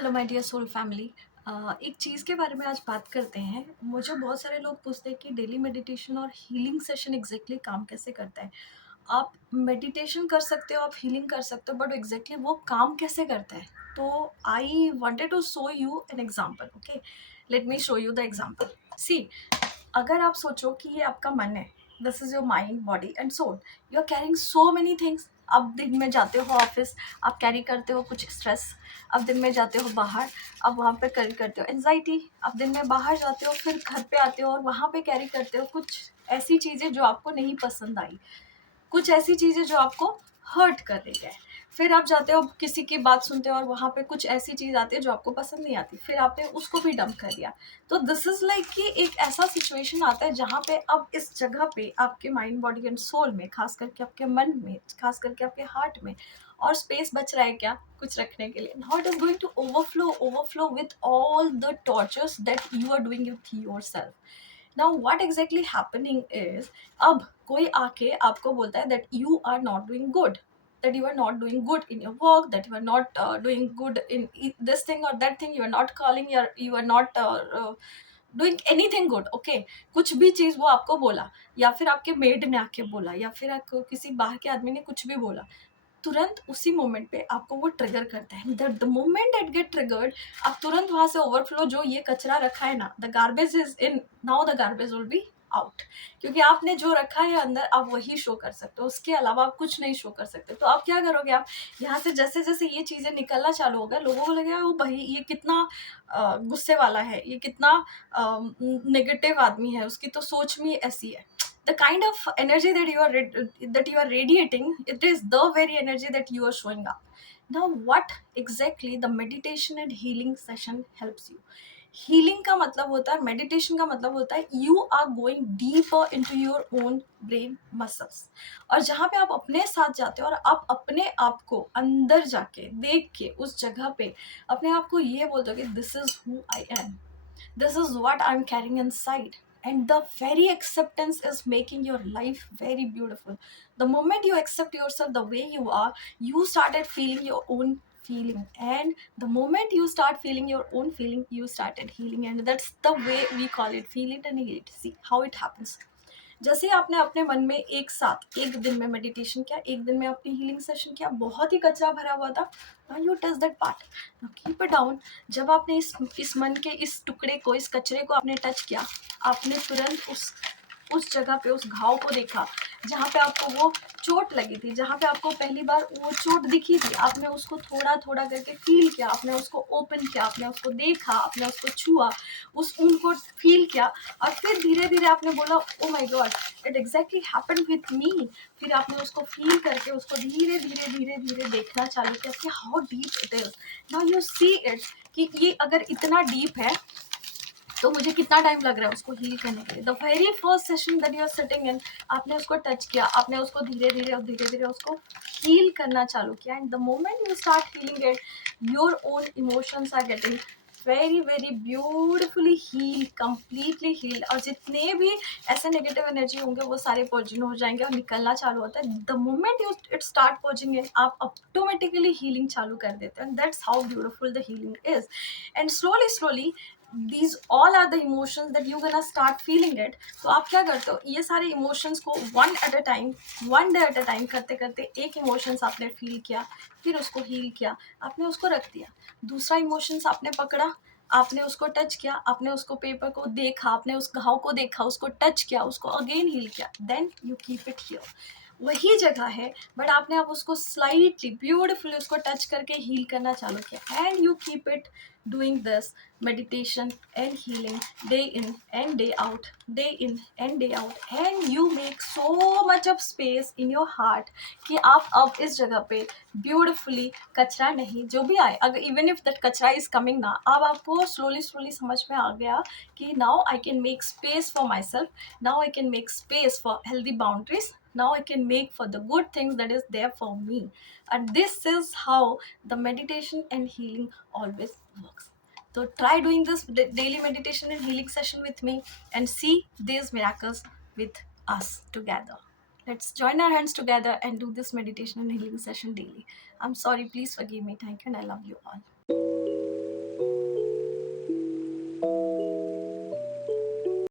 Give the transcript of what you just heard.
Hello my dear soul family. एक चीज़ के बारे में आज बात करते हैं। मुझे बहुत सारे लोग पूछते हैं कि डेली मेडिटेशन और हीलिंग सेशन एग्जैक्टली काम कैसे करता है। आप मेडिटेशन कर सकते हो, आप हीलिंग कर सकते हो, बट एग्जैक्टली वो काम कैसे करता है। तो I wanted to show you an example. Okay, let me show you the example. See, अगर आप सोचो कि ये आपका मन है, this is your mind body and soul, you are carrying so many things. अब दिन में जाते हो ऑफिस, आप कैरी करते हो कुछ स्ट्रेस। अब दिन में जाते हो बाहर, अब वहाँ पे कैरी करते हो एनजाइटी। अब दिन में बाहर जाते हो, फिर घर पे आते हो और वहाँ पे कैरी करते हो कुछ ऐसी चीज़ें जो आपको नहीं पसंद आई, कुछ ऐसी चीज़ें जो आपको हर्ट कर रही है। फिर आप जाते हो, किसी की बात सुनते हो और वहाँ पे कुछ ऐसी चीज़ आती है जो आपको पसंद नहीं आती, फिर आपने उसको भी डंप कर दिया। तो दिस इज़ लाइक कि एक ऐसा सिचुएशन आता है जहाँ पे अब इस जगह पे आपके माइंड बॉडी एंड सोल में, खास करके आपके मन में, खास करके आपके हार्ट में और स्पेस बच रहा है क्या कुछ रखने के लिए। Now it is going to overflow with all the tortures that you are doing with your self. Now what exactly happening is, अब कोई आके आपको बोलता है that you are not doing good, that you are not doing good in your work, that you are not doing good in this thing or that thing, you are not calling your, you are not doing anything good. Okay, कुछ भी चीज वो आपको बोला, या फिर आपके made ने आके बोला, या फिर आपको किसी बाहर के आदमी ने कुछ भी बोला, तुरंत उसी मोमेंट पे आपको वो ट्रिगर करता है। The moment it get triggered, आप तुरंत वहां से ओवरफ्लो, जो ये कचरा रखा है ना, the garbage is in, now the garbage will be out. क्योंकि आपने जो रखा है अंदर, आप वही शो कर सकते हो, उसके अलावा आप कुछ नहीं शो कर सकते। तो आप क्या करोगे, आप यहाँ से जैसे जैसे ये चीजें निकलना चालू हो गया, लोगों को लगेगा वो भाई ये कितना गुस्से वाला है, ये कितना नेगेटिव आदमी है, उसकी तो सोच में ऐसी है। The kind of energy that you are radiating, it is the very energy that you are showing up. Now what exactly the meditation and healing session helps you? Healing का मतलब होता है, मेडिटेशन का मतलब होता है, you are going deeper into your own brain muscles. और जहाँ पे आप अपने साथ जाते हो और आप अपने आप को अंदर जाके देख के उस जगह पे अपने आप को ये बोलते हो कि this is who I am, this is what I'm carrying inside. And the very acceptance is making your life very beautiful. The moment you accept yourself the way you are, you started feeling your own feeling. And the moment you start feeling your own feeling, you started healing. And that's the way we call it, feel it and heal it. See how it happens. जैसे आपने अपने मन में एक साथ एक दिन में मेडिटेशन किया, एक दिन में अपनी हीलिंग सेशन किया, बहुत ही कचरा भरा हुआ था, now you touch that part, now keep it down. जब आपने इस मन के इस टुकड़े को, इस कचरे को आपने टच किया, आपने तुरंत उस जगह पे उस घाव को देखा जहाँ पे आपको वो चोट लगी थी, जहाँ पे आपको पहली बार वो चोट दिखी थी, आपने उसको थोड़ा थोड़ा करके फील किया, आपने उसको ओपन किया, आपने उसको देखा, आपने उसको छुआ, उस ऊन को फील किया, और फिर धीरे धीरे आपने बोला oh my God, it exactly happened with me. फिर आपने उसको फील करके उसको धीरे धीरे धीरे धीरे देखना चालू किया कि how deep it is. Now you see it कि ये अगर इतना डीप है तो मुझे कितना टाइम लग रहा है उसको हील करने के लिए। The very first session that you are sitting in, आपने उसको टच किया, आपने उसको धीरे धीरे और धीरे धीरे उसको हील करना चालू किया। And the moment you start healing it, your own emotions are getting very very beautifully heal, completely heal. और जितने भी ऐसे नेगेटिव एनर्जी होंगे वो सारे पर्जिंग हो जाएंगे और निकलना चालू होता है। The moment you it start purging in, आप ऑटोमेटिकली हीलिंग चालू कर देते हैं। That's how beautiful the healing is. And slowly slowly these all are the emotions that you gonna start feeling it. तो आप क्या करते हो, ये सारे इमोशंस को one at a time, one day at a time करते करते एक इमोशंस आपने फील किया, फिर उसको हील किया, आपने उसको रख दिया। दूसरा इमोशंस आपने पकड़ा, आपने उसको टच किया, आपने उसको पेपर को देखा, आपने उस घाव को देखा, उसको टच किया, उसको अगेन हील किया, then you keep it here. वही जगह है, बट आपने अब उसको स्लाइटली ब्यूटिफुली उसको टच करके हील करना चालू किया। And you keep it doing this meditation and healing day in and day out, day in and day out, and you make so much of space in your heart कि आप अब इस जगह पे beautifully, कचरा नहीं, जो भी आए, अगर even if that कचरा is coming ना, अब आपको slowly slowly समझ में आ गया कि now I can make space for myself, now I can make space for healthy boundaries, now I can make for the good things that is there for me. And this is how the meditation and healing always works. So try doing this daily meditation and healing session with me and see these miracles with us together. Let's join our hands together and do this meditation and healing session daily. I'm sorry, please forgive me. Thank you and I love you all.